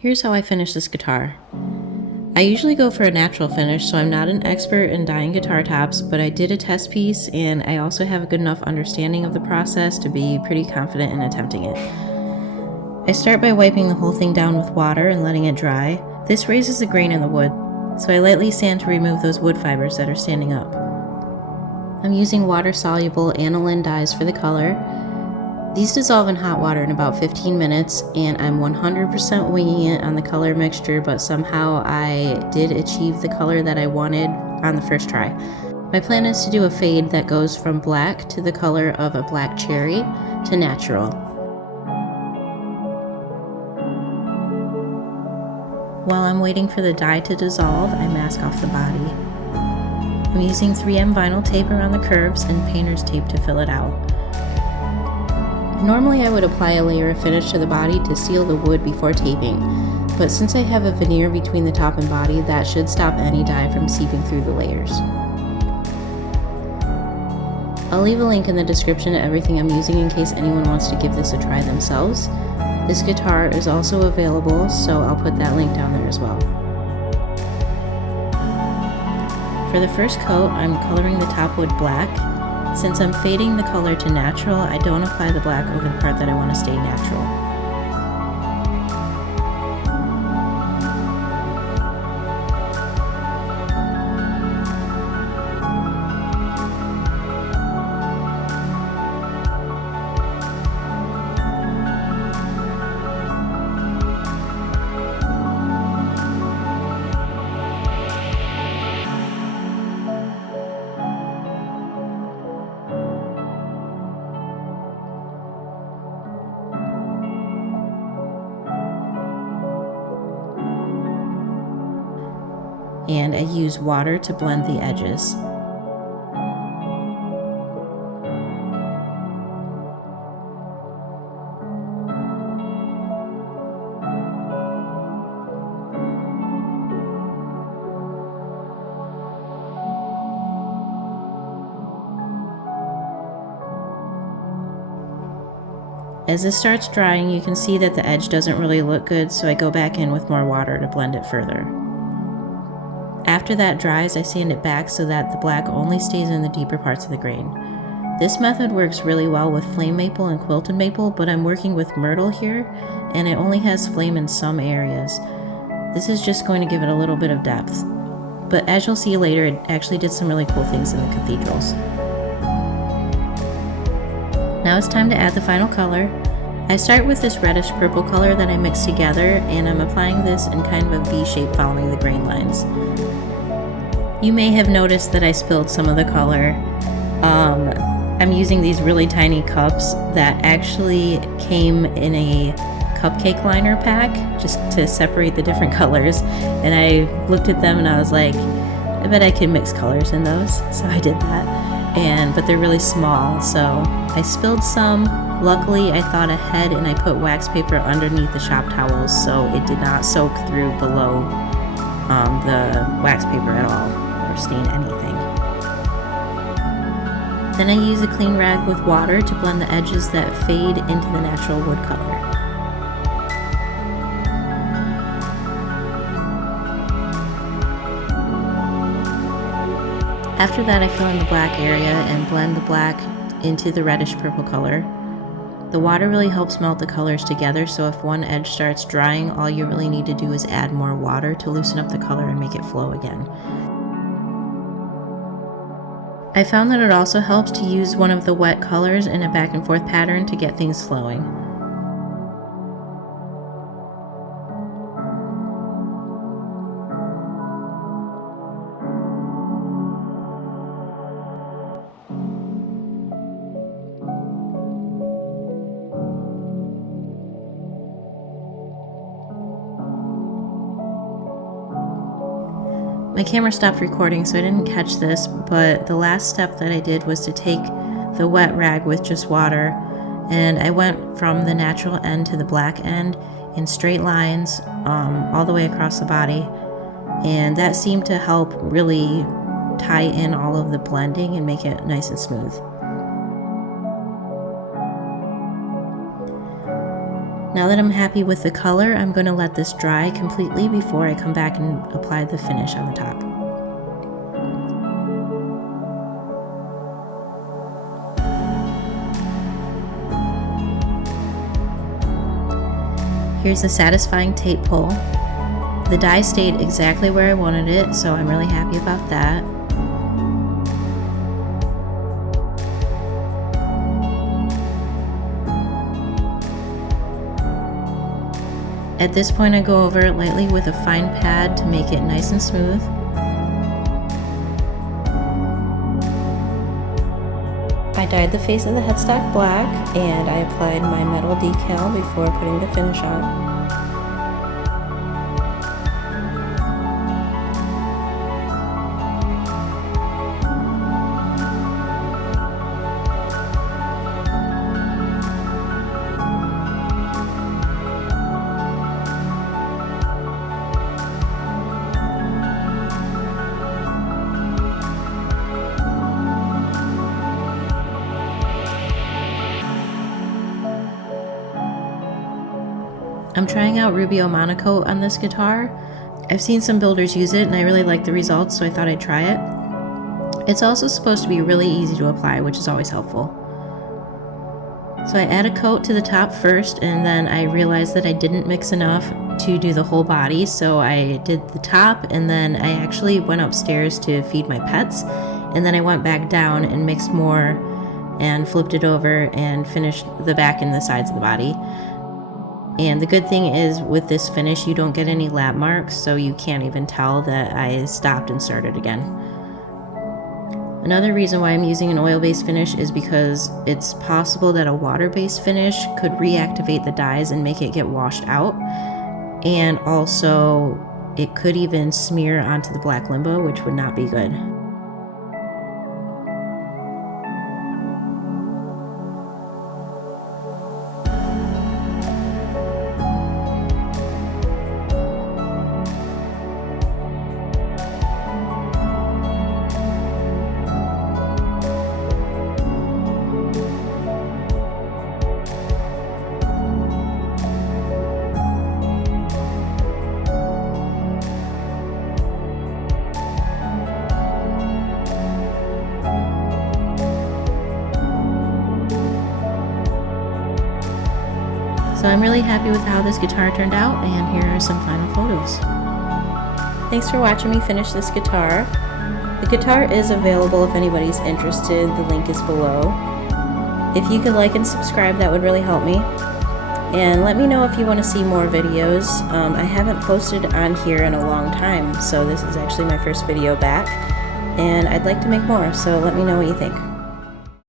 Here's how I finish this guitar. I usually go for a natural finish, so I'm not an expert in dyeing guitar tops, but I did a test piece and I also have a good enough understanding of the process to be pretty confident in attempting it. I start by wiping the whole thing down with water and letting it dry. This raises the grain in the wood, so I lightly sand to remove those wood fibers that are standing up. I'm using water-soluble Analine dyes for the color. These dissolve in hot water in about 15 minutes, and I'm 100% winging it on the color mixture, but somehow I did achieve the color that I wanted on the first try. My plan is to do a fade that goes from black to the color of a black cherry to natural. While I'm waiting for the dye to dissolve, I mask off the body. I'm using 3M vinyl tape around the curves and painter's tape to fill it out. Normally I would apply a layer of finish to the body to seal the wood before taping, but since I have a veneer between the top and body, that should stop any dye from seeping through the layers. I'll leave a link in the description to everything I'm using in case anyone wants to give this a try themselves. This guitar is also available, so I'll put that link down there as well. For the first coat, I'm coloring the top wood black. Since I'm fading the color to natural, I don't apply the black over the part that I want to stay natural. And I use water to blend the edges. As this starts drying, you can see that the edge doesn't really look good, so I go back in with more water to blend it further. After that dries, I sand it back so that the black only stays in the deeper parts of the grain. This method works really well with flame maple and quilted maple, but I'm working with myrtle here, and it only has flame in some areas. This is just going to give it a little bit of depth. But as you'll see later, it actually did some really cool things in the cathedrals. Now it's time to add the final color. I start with this reddish purple color that I mixed together, and I'm applying this in kind of a V shape following the grain lines. You may have noticed that I spilled some of the color. I'm using these really tiny cups that actually came in a cupcake liner pack just to separate the different colors, and I looked at them and I was like, I bet I can mix colors in those, so I did that. But they're really small, so I spilled some. Luckily I thought ahead and I put wax paper underneath the shop towels so it did not soak through below the wax paper at all or stain anything. Then I use a clean rag with water to blend the edges that fade into the natural wood color. After that I fill in the black area and blend the black into the reddish purple color. The water really helps melt the colors together, so if one edge starts drying, all you really need to do is add more water to loosen up the color and make it flow again. I found that it also helps to use one of the wet colors in a back and forth pattern to get things flowing. My camera stopped recording, so I didn't catch this, but the last step that I did was to take the wet rag with just water, and I went from the natural end to the black end in straight lines all the way across the body, and that seemed to help really tie in all of the blending and make it nice and smooth. Now that I'm happy with the color, I'm going to let this dry completely before I come back and apply the finish on the top. Here's a satisfying tape pull. The dye stayed exactly where I wanted it, so I'm really happy about that. At this point, I go over it lightly with a fine pad to make it nice and smooth. I dyed the face of the headstock black, and I applied my metal decal before putting the finish on. I'm trying out Rubio Monocoat on this guitar. I've seen some builders use it and I really like the results, so I thought I'd try it. It's also supposed to be really easy to apply, which is always helpful. So I add a coat to the top first, and then I realized that I didn't mix enough to do the whole body, so I did the top, and then I actually went upstairs to feed my pets, and then I went back down and mixed more and flipped it over and finished the back and the sides of the body. And the good thing is with this finish you don't get any lap marks, so you can't even tell that I stopped and started again. Another reason why I'm using an oil-based finish is because it's possible that a water-based finish could reactivate the dyes and make it get washed out. And also it could even smear onto the black limbo, which would not be good. So I'm really happy with how this guitar turned out, and here are some final photos. Thanks for watching me finish this guitar. The guitar is available if anybody's interested. The link is below. If you could like and subscribe, that would really help me. And let me know if you want to see more videos. I haven't posted on here in a long time, so this is actually my first video back. And I'd like to make more, so let me know what you think.